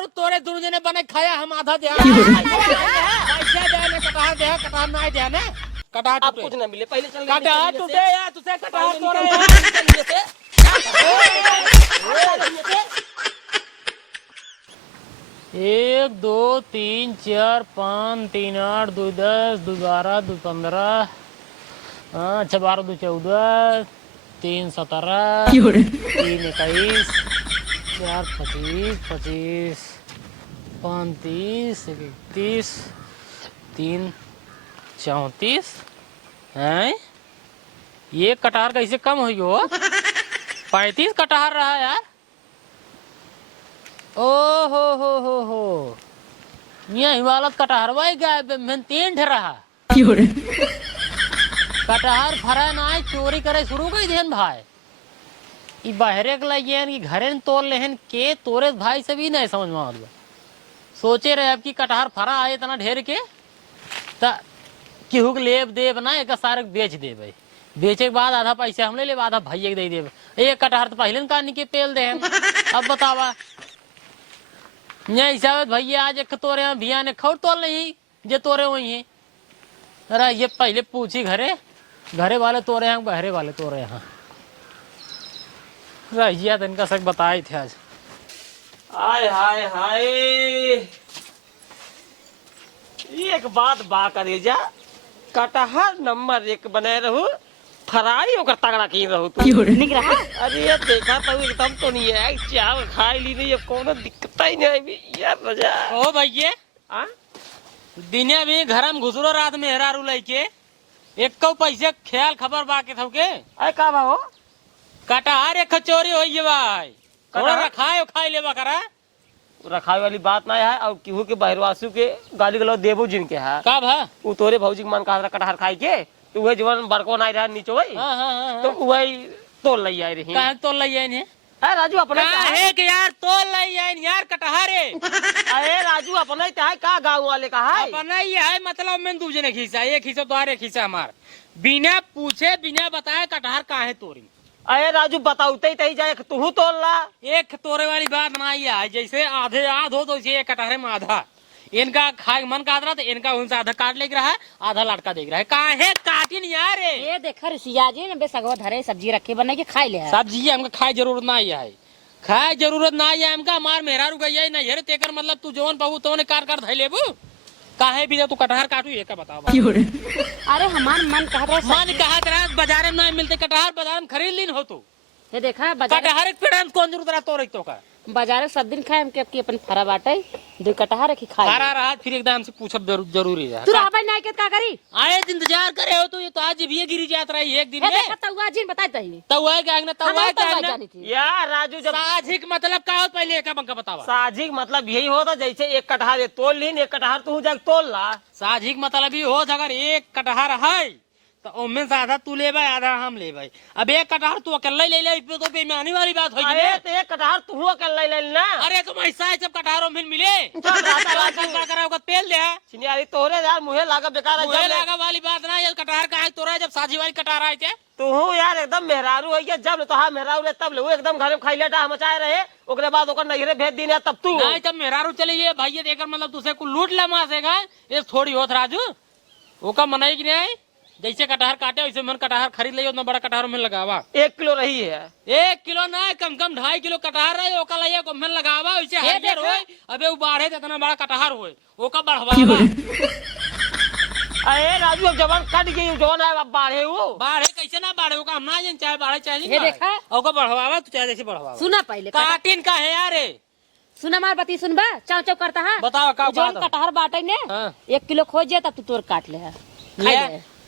मेहरारू तोरे दोनों जने बने खाया हम आधा दे पैसा दे ने कटहर दे कटहर नहीं दे ने कटहर अब कुछ ना मिले पहले चल कटहर तू दे यार तुझे कटहर तोरे एक दो तीन चार पाँच 3 8 2 10 2 12 2 15 अच्छा 12 2 14 3 17 3 21 4 25 25 5 30 31 3 34 हैं ये कटहर कैसे कम हुई हो 35 कटहर रहा यार ओ हो ये हिमालत कटहर वही गाय में 3 रहा कटहर फरा ना चोरी करे शुरू कर देन भाई ई बहरे के लगे कि घरे तोड़ लेहन के तोरे भाई से भी नहीं समझ में आ सोचे रहे अब कि कटहर फरा आए इतना ढेर के केहू के लेब देब ना एक सारे बेच देवे बेचे के बाद आधा पैसा हम ले लेब आधा भाई के दे देब एक कटहर तो पहले कहानी के पेल दे अब बतावा हिसाब भैया आज एक तोरे यहाँ भिया ने खौर तोड़ नहीं जे तोरे वही है अरे ये पहले पूछी घरे वाले तोरे यहाँ बहरे वाले तोरे यहाँ रहिया तो इनका सच बताए थे आज हाय हाय हाय एक बात बा करे जा कटहर नंबर 1 बने रहू फराई ओकर तगड़ा की रहू तू निक रहा अरे ये देखा तो एकदम तो नहीं है चावल खाई ली नहीं अब कोनो दिक्कत ही नहीं आई यार रजा ओ भैया हां दिने में घर में घुसरो रात में हेरारू लइके एक को पैसे ख्याल खबर बाके थके अरे का बा हो कटहर एक चोरी होई है भाई कटहर खाए खाई लेबा करा रखावे वाली बात ना है और केहू के बहरवासु के गाली गलो देबो जिनके है का भा उ तोरे भौजी के मन का कटहर खाई के तो वही जवन बड़को नहीं रहा नीचे वही हां तो वही तोल लई आई रही काहे तोल लई आइन है अरे राजू अपने काहे के यार तोल लई आइन यार कटहर है अरे राजू अपने ही है का गांव वाले का है अपना ही है मतलब मैं दूजे ने खींचा एक खींचा तुम्हारे खींचा हमार बिना पूछे बिना बताए कटहर काहे तोरी अरे राजू बताउते ही जाए तू तोल ला एक तोरे वाली बात नहीं है जैसे आधे आध हो तो ये कटहरे में आधा इनका खाए मन काट रहा तो इनका उनसे आधा काट ले रहा है आधा लटका देख रहा है काहे काटिन यार ये देख रसिया जी ने बेसगवा धरे सब्जी रखे बने के खाई ले सब्जी हमका खाए जरूरत नहीं है खाए जरूरत नहीं है हमका मार मेहरारू गई नहीं है तेकर मतलब तू जोन पाऊ तो ने काट धै लेबू काहे भी तू कटहर काटू ये का बताओ अरे हमार मन कहत रहा बाजार में नहीं मिलते कटहर बाजार में खरीद लीन हो तू ये देखा बाजार कटहर एक पेड़ में कौन जरूरत रहा तो रही तो का बाजार सब दिन खाए हम के अपन फरा बाटे दो कटहर की खाए फरा रहा फिर एकदम से पूछब जरूरी है तू रहबे नहीं के का करी आए इंतजार करे हो तो ये तो आज भी गिरी जात रही एक दिन में देखा तउआ जी बताई तही तउआ के आगना तउआ के आगना यार राजू जब साझिक मतलब का हो पहले एक बंका बतावा साझिक मतलब यही होता जैसे एक कटहर तोल लीन एक कटहर तू जाके तोल ला साझिक मतलब ही हो अगर एक कटहर है तो उनमें से आधा तू ले आधा हम ले अब एक कटहर तू अकेला ले ले तो बेईमानी वाली बात होगी अरे तो एक कटहर तू अकेला ले ना अरे तुम ऐसा है जब कटहरों में मिले क्या करा होगा पेल दे चिनियारी तोरे यार मुहे लागा बेकार मुहे लागा वाली बात ना ये कटहर का है तोरा जब साझी वाली कटहर आए थे तू यार एकदम मेहरारू है जब तो हाँ मेहरारू ले तब ले वो एकदम घर में खाई लेटा हम मचाए रहे ओकरे बाद ओकर नहिरे भेज दिन तब तू नहीं तब मेहरारू चली ये भाई देकर मतलब तुझसे कुछ लूट ले मासेगा ये थोड़ी होत राजू वो का मनाई कि नहीं जैसे कटहर काटे वैसे मन कटहर खरीद ले उतना बड़ा कटहर में लगावा 1 किलो रही है 1 किलो ना कम 2.5 किलो कटहर रहे ओका लाइए को मन लगावा वैसे हरियर होए अबे वो बाढ़े इतना बड़ा कटहर होए ओका बढ़वावा अरे राजू अब जवान कट गई जवान है अब बाढ़े वो बाढ़े कैसे ना बाढ़े ओका हम ना जन चाहे बाढ़े चाहे ये देखा ओका बढ़वावा तू चाहे जैसे बढ़वावा सुना पहले काटिन का है यार सुना मार बती सुनबा चाव चाव करता है बताओ का जोन कटहर बाटे ने 1 किलो खोज जाए तब तू तोड़ काट ले ले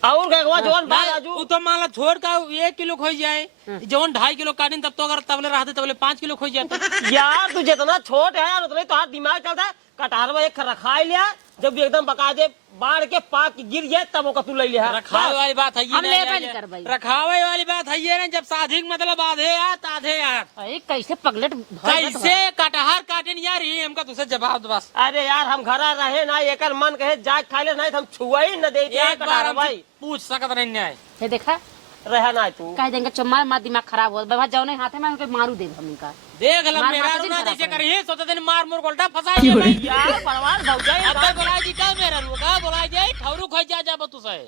और गगवा जवान बा राजू वो तो माला छोड़ का 1 किलो खोज जाए जवान 2.5 किलो काटिन तब तो अगर तबले रहते तबले 5 किलो खोज जाते यार तू जितना छोट है यार उतना तो हाथ दिमाग चलता है कटहर में एक रखा लिया जब एकदम बका दे बाढ़ के पाक गिर जाए तब वो तू ले लिया रखावे वाली बात है हम लेबे नहीं करबई रखावे वाली बात है ये ना जब साधिक मतलब आधे आधे यार अरे कैसे पगलेट कैसे कटहर काटिन यार ये हमका तुझसे जवाब बस अरे यार हम घर रहे ना एकर मन कहे जाग खा ले नहीं हम छुआ ही न दे एक बार हम पूछ सकत नहीं है ये देखा रहा ना तू कह देंगे चुम्मा मत दिमाग खराब हो बाबा जाओ नहीं हाथे में उनके मारू दे हम इनका देख ला मार मेरा माता जी ना खराब जैसे करें। करिए सोचा दिन मार मोर गोल्टा फंसा दिया भाई यार बड़वार भौजाई अब तो बोला जी का मेरा रुका बोला जाए खौरू खोई जा तू से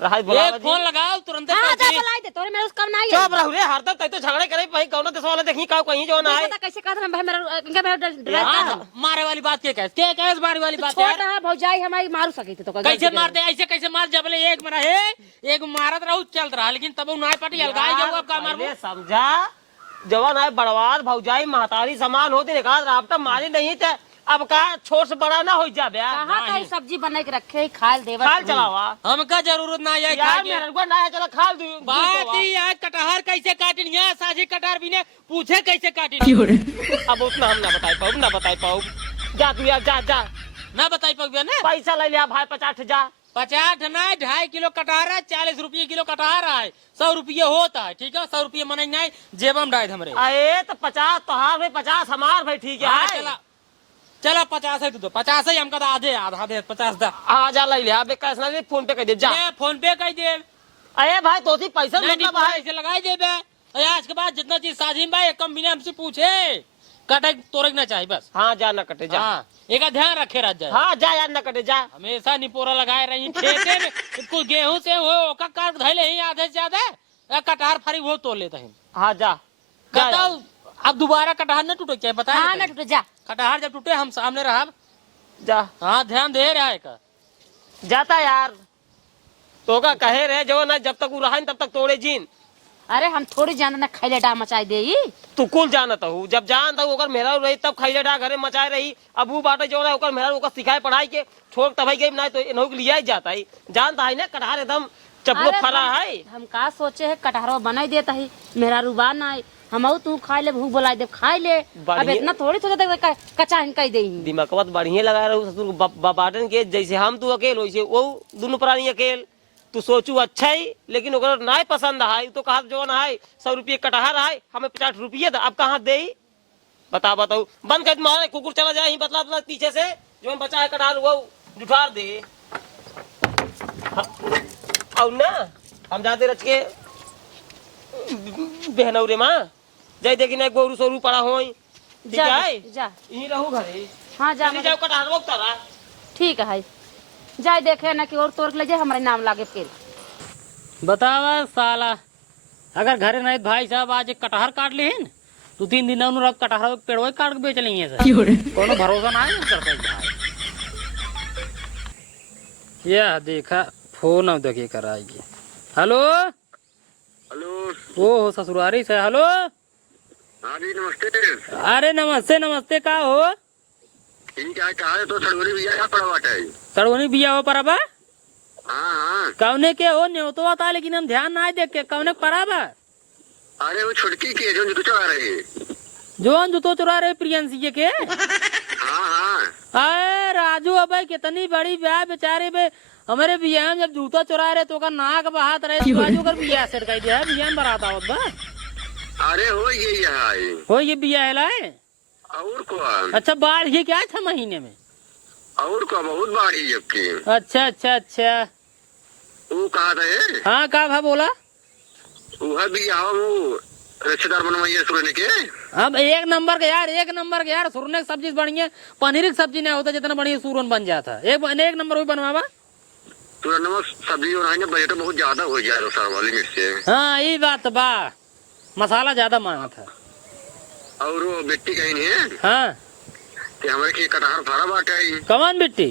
रहा एक फोन लगाओ तुरंत हां जा बुलाई दे तोरे मेरे उस काम नहीं है चुप रहो रे हरदम तै तो झगड़े करे भाई कौन देश वाला देखी का कहीं जो ना है पता कैसे कहत हम भाई मेरा इनका भाई ड्रेस हाँ, मारे वाली बात के कैसे मारे वाली बात यार छोटा है भौजाई हमारी मारू सकी थी तो कैसे मारते ऐसे कैसे मार जबले एक मरा है एक मारत रहू चलत रहा लेकिन तब ना पटी हलगाई जाऊ अब का मारबो पहले समझा जवान है बड़वार भौजाई महतारी समान होती निकाल राबता मारी नहीं थे अब का छोट से बड़ा ना हो जा बे कहां कहीं सब्जी बना के रखे खाल देवा खाल चलावा हमका जरूरत ना है यार खाए मेरे को ना है चलो खाल दू बात ही है कटहर कैसे काटनी है साझी कटहर भी ने पूछे कैसे काटनी अब उतना हम ना बताई पाऊ जा तू यार जा जा ना बताई पग ना पैसा ले लिया भाई 50 जा 50 ना 2.5 किलो कटहर है 40 रुपये किलो कटहर है 100 रुपये होता है ठीक है 100 रुपये मनाई नहीं जेबम डाय हमरे अरे तो 50 तोहार भाई 50 हमार भाई ठीक हाँ, है चला चला 50 है तू तो 50 है हमका तो आधे आधा दे 50 दा आ जा ले लिया बे कैसे ना फोन पे कर दे जा ले फोन पे कह दे अरे भाई तो थी पैसा नहीं मतलब भाई ऐसे लगाई दे बे और आज के बाद जितना चीज साजिम भाई एक कम बिना हमसे पूछे कटे तोड़े ना चाहिए बस हाँ जा न कटे जा हाँ एक ध्यान रखे राज जाए हाँ जा यार न कटे जा हमेशा निपोरा लगाए रही खेते में कुछ गेहूं से वो ओका काट धैले ही आधे से ज्यादा कटहर फरी वो तोड़ लेते हैं हाँ जा जा बताओ अब दोबारा कटहर न टूटे क्या बता हां ना टूटे जा कटहर जब टूटे हम सामने रहा जा हाँ ध्यान दे रहा है का जाता यार तो का कहे रहे जो ना जब तक वो रहा तब तक तोड़े जीन अरे हम थोड़ी जान ना खैले डा मचाई देई तू कुल जानत हूँ जब जान था ओकर मेहरा रही तब खैले डा घरे मचाए रही अब वो बाटे जो ना ओकर मेहरा ओकर सिखाए पढ़ाई के छोड़ तब गई ना तो इन्हों के लिया ही जाता है जानता है ना कटहर एकदम चपलो अरे फरा हम- है हम का सोचे है कटहरवा बनाई देता ही मेरा रुबा ना है हम तू खाई ले भूख बोला दे खाई ले अब बढ़िया। इतना थोड़ी सोचा कच्चा हिनका दे दिमाग बढ़िया लगा रहा ससुर को बाटन के जैसे हम तू अकेल वैसे वो दोनों प्राणी अकेल तू सोचू अच्छा ही लेकिन ओकर ना पसंद है तो कहा जो ना है 100 रुपये कटहर है हमें 50 रुपये था अब कहाँ दे बताओ बंद कर मारे कुकुर चला जाए बतला बतला पीछे से जो हम बचा है कटहर वो जुठार दे और ना हम जाते रच के बहनौरे माँ जाए देखी ना गोरू सोरू पड़ा हो ठीक जा है जा यही रहू घरे हाँ जा चली जाओ कटहर वो तारा ठीक है जाए देखे ना कि और तोड़ के ले जाए हमारे नाम लागे फिर बतावा साला अगर घरे नहीं तो भाई साहब आज एक कटहर काट ली है 2-3 दिन रख कटहर पेड़वा काट के बेच लेंगे सर कोनो भरोसा ना है कर सकता यह देखा फोन अब देखिए कराएगी हेलो हेलो ओ ससुरारी से हेलो हाँ जी नमस्ते अरे नमस्ते नमस्ते का हो ठीक है कहा है तो सड़गोरी भैया क्या पड़ा बाटा है सड़वनी बिया हो परबा हाँ हाँ कौने के हो न्योतो आता लेकिन हम ध्यान ना देख के कौने परबा अरे वो छुटकी की है जो जूतो चढ़ा रही है जोन जुतो चुरा रहे प्रियंसी के हाँ हाँ अरे राजू अबे कितनी बड़ी ब्याह बेचारे बे हमारे बिया में जब जूता चुरा रहे तो का नाक बहात रहे तो राजू कर बिया सेट कर दिया बिया में बरात आवत बा अरे हो ये यहाँ है हो ये बिया है लाए और कौन अच्छा बाढ़ ये क्या था महीने में और कौन बहुत बाढ़ी जबकि अच्छा अच्छा अच्छा वो कहा था हाँ का भा बोला वो भी आओ वो रिश्तेदार बनवाइए सुरने के अब एक नंबर के यार सुरने की सब्जी बढ़िया पनीर की सब्जी नहीं होता जितना बढ़िया सूरन बन जाता एक नंबर भी बनवावा तो नमक सब्जी बनाएंगे बजट बहुत ज्यादा हो जाए सर वाली मिर्च से हाँ ये बात बा मसाला ज्यादा मांगा था और वो मिट्टी कहीं नहीं है हाँ कि हमारे की कटहर फाड़ा बाटा है कमान बिट्टी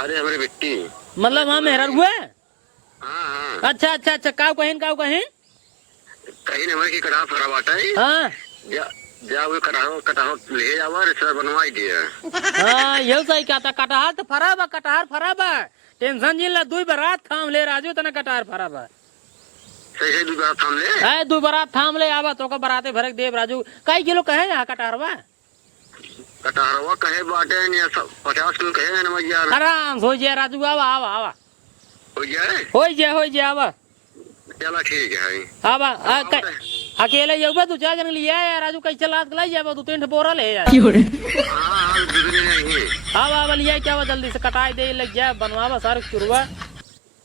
अरे हमारी मिट्टी मतलब वहाँ मेहर हुए हाँ हाँ अच्छा अच्छा अच्छा काव कहीं कहीं नहीं हमारे की कटहर फाड़ा बाटा है हाँ जा वो कटहर ले जावा रिश्तेदार बनवाई दिया हाँ यही सही क्या था कटहर फरा बा टेंशन जिन ला 2 बारात थाम ले राजू तना कटहर फरा बा सही सही दूसरा थाम ले है 2 बारात थाम ले आवा तो का बराते भरक देव राजू कई किलो कहे यहाँ कटहरवा कटहरवा कहे बाटे नहीं 50 किलो कहे ना भैया आराम से हो जाए राजू आवा हो जाए हो जाए आवा चला ठीक है आवा अकेले जाऊबा 2-4 जन लिया है राजू कैसे लात लाई जाबा 2-3 बोरा ले यार हाँ दूसरे नहीं आवा लिया क्या जल्दी से कटाई दे लग जाए बनवावा सारे चुरवा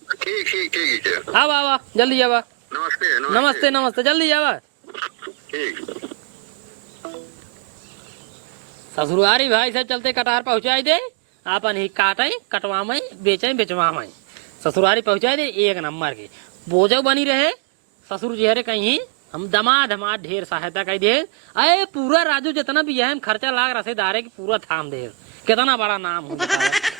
ठीक ठीक ठीक है। आवा आवा जल्दी आवा। नमस्ते नमस्ते नमस्ते जल्दी आवा। ठीक। ससुरारी भाई से चलते कटार पहुँचाई दे, अपन ही काटे कटवामे बेचे बेचवामे। ससुरारी पहुँचाई दे एक नंबर के बोझो बनी रहे। ससुर जी हरे कहीं हम दमाद ढेर सहायता कर दे। अरे पूरा राजू जितना भी है खर्चा लाग रसेदारे की पूरा थाम दे। कितना बड़ा नाम हो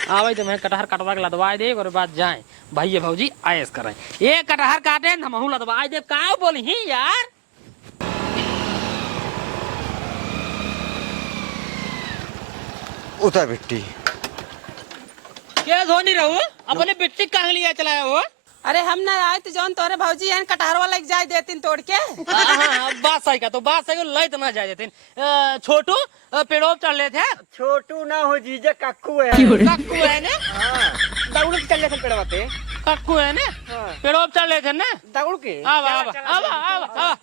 आवे तो मैं कटहर कटवा के लदवा दे और बाद जाए भैया भौजी आयस करें। ये कटहर काटे हम लदवा दे का बोली ही यार। उतर बिट्टी क्या धोनी रहू अपने बिट्टी कहाँ लिया चलाया हो। अरे हम ना आए तो जौन तोरे भौजी हैं कटहर वाला एक जाए देतीन तोड़ के। हाँ, बात सही का तो बात सही लैत ना जाए देते। छोटू पेड़ों चढ़ ले थे। छोटू ना हो जीजे कक्कू है। कक्कू है ने दौड़ के चल जाते पेड़वा पे। कक्कू है ने पेड़ों चढ़ ले थे ने दौड़ के आवा आवा आवा आवा आवा।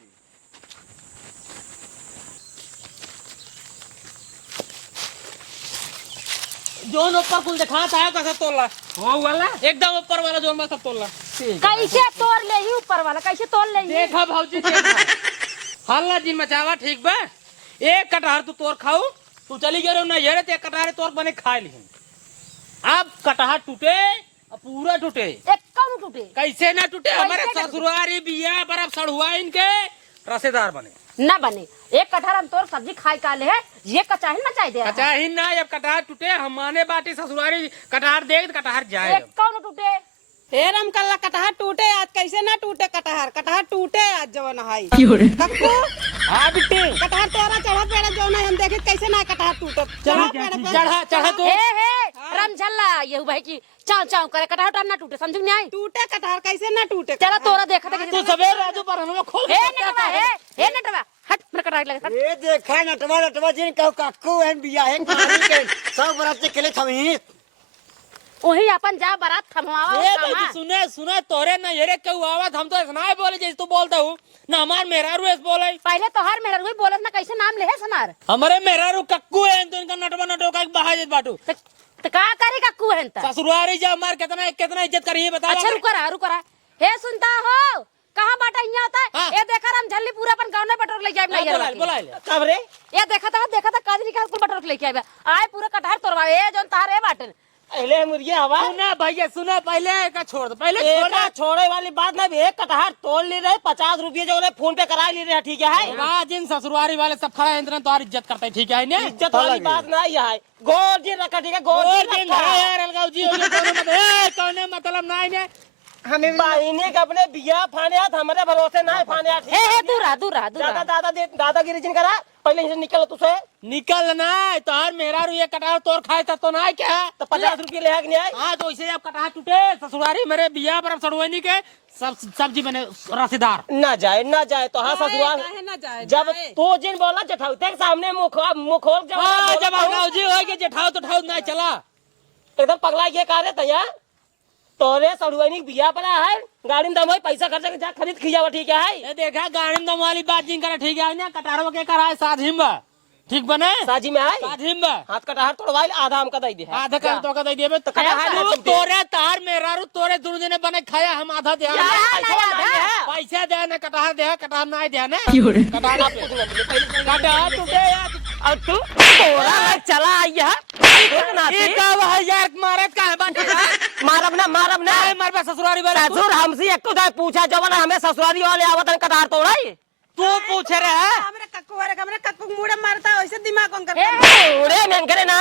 जोन ऊपर कुल दिखा था कैसा तोला वो वाला एकदम ऊपर वाला जोन में सब तोला। कैसे तोड़ ले ही ऊपर वाला कैसे तोड़ ले ही? देखा भौजी देखा हल्ला जी मचावा ठीक बा। एक कटहर तू तोड़ खाऊ तू चली गए ना ये एक कटहर तोड़ बने खा ली। अब कटहर टूटे पूरा टूटे एक कम टूटे कैसे ना टूटे हमारे कैसे ना टूटे? ससुरारी बिया बर्फ सड़ुआ इनके रसेदार बने न बने। एक कटहर हम तोड़ सब्जी खाई का ले है ये कचाही ना चाहिए दे। कचा ही ना जब कटहर टूटे हमारे बाटी ससुरारी कटहर देख कटहर जाए। एक कौन टूटे फिर हम कल कटहर टूटे आज कैसे ना टूटे कटहर टूटे आज जवन हाई कक्कू। हाँ बिट्टी कटहर तोरा चढ़ा पेड़ा जौन है हम देखे कैसे ना कटहर टूटे चढ़ा चढ़ा तो हे राम झल्ला ये भाई की चाव चाव करे कटहर टाइम ना टूटे समझ नहीं आई। टूटे कटहर कैसे ना टूटे। चला तोरा देखा था तू सवेर राजू पर हम खोल हे नटवा हे नटवा हट मेरे कटहर लगे हट। ये देखा नटवा नटवा जी कहू कक्कू है बिया है कहानी के सब बरात के लिए थमी। वही अपन जा बारात थमवावा ये उसका तो सुने सुने तोरे ना ये कहू आवाज हम तो ऐसा ही बोले जैसे तू बोलता हूँ ना हमार मेहरारू ऐसे बोले। पहले तो हर मेरा रुई बोलत ना कैसे नाम ले है समार हमारे मेहरारू कक्कू है तो इनका नटवा नटो का बहाजे बाटू तो का करेगा कू है त ससुरारी जा हमार कितना कितना इज्जत करी है बता। अच्छा रुक रहा हे सुनता हो कहाँ बाटा यहाँ होता है। हाँ। ये देखा हम झल्ली पूरा अपन गाँव में बटोर ले जाए बोला कब रे ये देखा था काजरी का कुल बटोर लेके आए आए पूरा कटहर तोड़वाए जोन तारे बाटन पहले मुर्गे हवा सुना भैया सुना पहले का छोड़ दो पहले छोड़ा छोड़े वाली बात ना एक कटहर तोड़ ले रहे 50 रुपये जो उन्हें फोन पे करा ले रहे ठीक है। वाह जिन ससुरारी वाले सब खड़ा है तो और इज्जत करते हैं ठीक है ना। इज्जत वाली बात ना है गोर जी रखा ठीक है गोर और जी दिन रखा। है यार अलगाव जी हो जो कौन मतलब ना है हमें बहिनी के अपने बिया फाने हमारे भरोसे ना है फाने हे दूर दादा दादागिरी जिन करा पहले इनसे निकल तुझे निकलना है तो हर मेरा रू ये कटहर तोड़ खाए तब तो ना है क्या तो 50 रुपये ले नहीं आए। हाँ तो इसे अब कटहर टूटे ससुरारी मेरे बिया बर्फ सड़ुआनी के सब सब्जी बने रसीदार ना जाए तो हाँ ससुराल काहे ना जाए जब तो जिन बोला जठाउते के सामने मुंह खोल जब अलगाव जी होगे जेठाओ तो ठाउ ना चला एकदम पगला ये कार्य तैयार तोरे सड़ुआनी बिया पड़ा है गाड़ी में दम पैसा खर्च के जा खरीद खियावा ठीक है। ये देखा गाड़ी में दम वाली बात जिन करा ठीक है ना कटहरों के कराए साधिम बा ठीक बने साजी में है साधिम बा हाथ कटहर तोड़वाई आधा हमका दे दे आधा का तो का दे देबे तो कटहर तोरे तार मेरा रू तोरे दुनु जने बने खाया हम आधा दे पैसा दे ना कटहर दे कटहर ना दे ना कटहर टूटे यार और तू तोरा चला आइया ये का है यार मारत का है बात मारब ना मारबे ससुरारी वाले ससुर हमसे एक तो पूछा जब हमें ससुरारी वाले आवत कटहर तोड़ाई तू पूछ रहे है हमरे कक्कू मुड़े मारता वैसे दिमाग कौन करता तोड़े में करे ना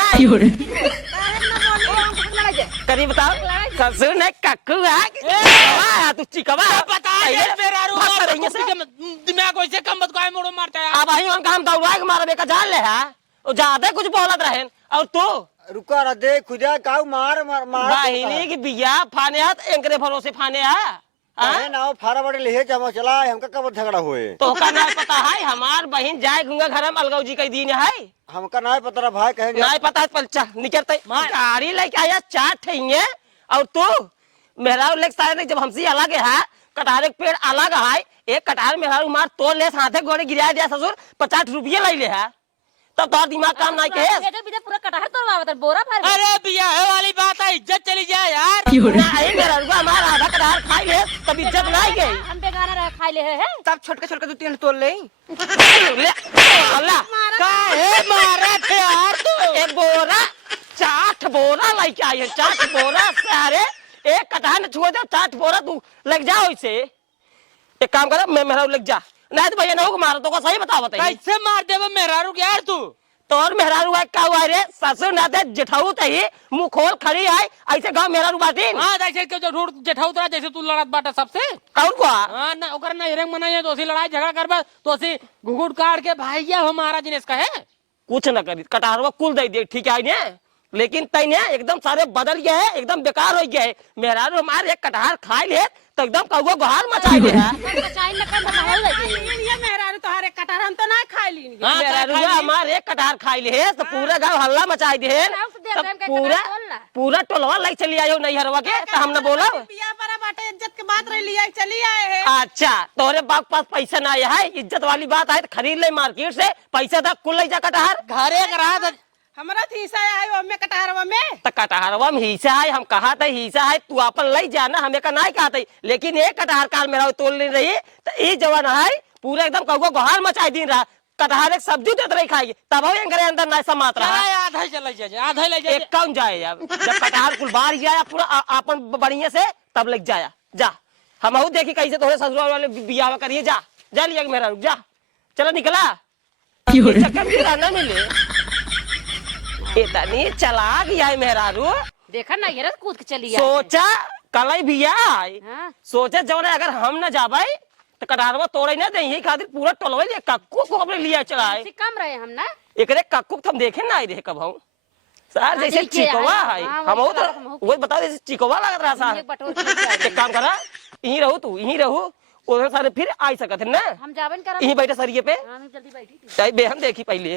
करी बताओ ससुर ने कक्कू है तू चिकवा बता दे मेरा रू दिमाग वैसे कम मत कोई मुड़ो मारता है अब ही उनका हम दौड़ा के मारबे का जान ले है वो ज्यादा कुछ बोलत रहे और तू रुका रह दे खुदा काऊ मार मार मार बहिनी की बिया फाने हाथ एंकरे भरोसे फाने है है ना फारा बड़े ले जमा चला हमका कब झगड़ा हुए तो का ना पता है हमार बहन जाए गंगा घर में अलगाव जी का दिन है हमका ना पता रहा भाई कहेंगे नहीं पता है पलचा निकलते गाड़ी लेके आया चार ठेंगे और तू मेहरारू लेके सारे जब हमसे अलग है कटहर के पेड़ अलग है एक कटहर मेहरारू मार तोड़ ले साथे गोड़े गिरा दिया ससुर 50 रुपये ले है तब तोहर दिमाग काम नहीं के बेटे बीते पूरा कटहर तोड़वावत बोरा भर में। अरे बियाह वाली बात है, इज्जत चली जाए यार। नहीं मेरा रुआ हमारा आधा कटहर खाई ले तब इज्जत नहीं गई। हम बेगाना रह खाई ले है तब छोटके छोटके 2-3 तोड़ ले। ले अल्लाह काहे मारा थे यार तू? एक बोरा 60 बोरा लेके आई है, 60 बोरा सारे एक कटहर न छुए दो 60 बोरा तू लग जाओ इसे। एक काम कर मैं मेहरारू लग जा, नहीं तो भैया ना हो मारो तो सही बता बताइए। कैसे मार देबो मेहरारू के यार तू? तोर मेहरारू है का हुआ रे ससुर ना दे जेठाऊ तही मुंह खोल खड़ी है ऐसे गांव मेहरारू बाटी हां जैसे के जो ढूंढ जेठाऊ तोरा जैसे तू लड़त बाटा सबसे। कौन को हां ना ओकर ना हिरंग मनाई तो सी लड़ाई झगड़ा करबा तो सी घुघुट काट के भैया हमारा जिनेस का है। कुछ न करी कटहरवा कुल दे दे ठीक है ने, लेकिन तैने एकदम सारे बदल गए है, एकदम बेकार हो गए। मेहरारू हमारे एक कटहर खाई ले तो एकदम कौवा गुहार मचाई दे है। चाइन न कर महल लगे ये मेहरारू तोहरे कटहर हम तो ना खाई ली। हाँ, मेहरारू खाई ली। हमारे एक कटहर खाई ले तो पूरा गांव हल्ला मचाई दे है। तब पूरा टोलवा लग चली आयो नहीं हरवा के तो हमने बोला बिया पर बाटे इज्जत के बात रह लिया चली आए है। अच्छा तोरे बाप पास पैसा ना है, इज्जत वाली बात है तो खरीद ले मार्केट से, पैसा था कुल ले जा कटहर घरे करा हमरा हिस्सा आयो हमें कटहरवा में। तो कटहरवा में हिस्सा है, हम कहा था हिस्सा है तू अपन ले जाना हमें का नहीं कहा था, लेकिन एक कटहर काल मेरा तोड़ ले रही तो ये जवान है पूरा एकदम कौवा गुहार मचाई दिन रहा। कटहर एक सब्जी देते रही खाएगी तब अंदर नहीं समात रहा। आधा चला जाए आधा ले जाए। एक कौन जाए अब जब कटहर कुल बाहर जाया पूरा अपन बढ़िया से तब लग जाया। जा हम देखी कैसे तोहरे ससुराल वाले बियाह करिए, जा जा लिया मेरा रुक जा चलो निकला चक्कर भी ना मिले। इतनी चला गया है मेहरारू, देखा ना ये कूद के चली सोचा कल बिया हाँ? सोचे जब अगर हम न जाबे तो कटहरवा तोड़े ना दे यही खातिर पूरा टोलवा ले कक्कू को अपने लिया चढ़ाए। कम रहे हम ना एकरे कक्कू तो हम देखे ना रहे कब हम सर जैसे देखिए, चिकवा है हाँ, हम वही तो लगा था, वही बता जैसे चिकवा लग रहा था। एक बटोर के लेके आए। एक काम करा यहीं रहू तू यहीं रहू उधर सारे फिर आ सकते ना हम जावन करा यहीं बैठे सरिये पे हम जल्दी बैठी थी। चाहे बेहन देखी पहले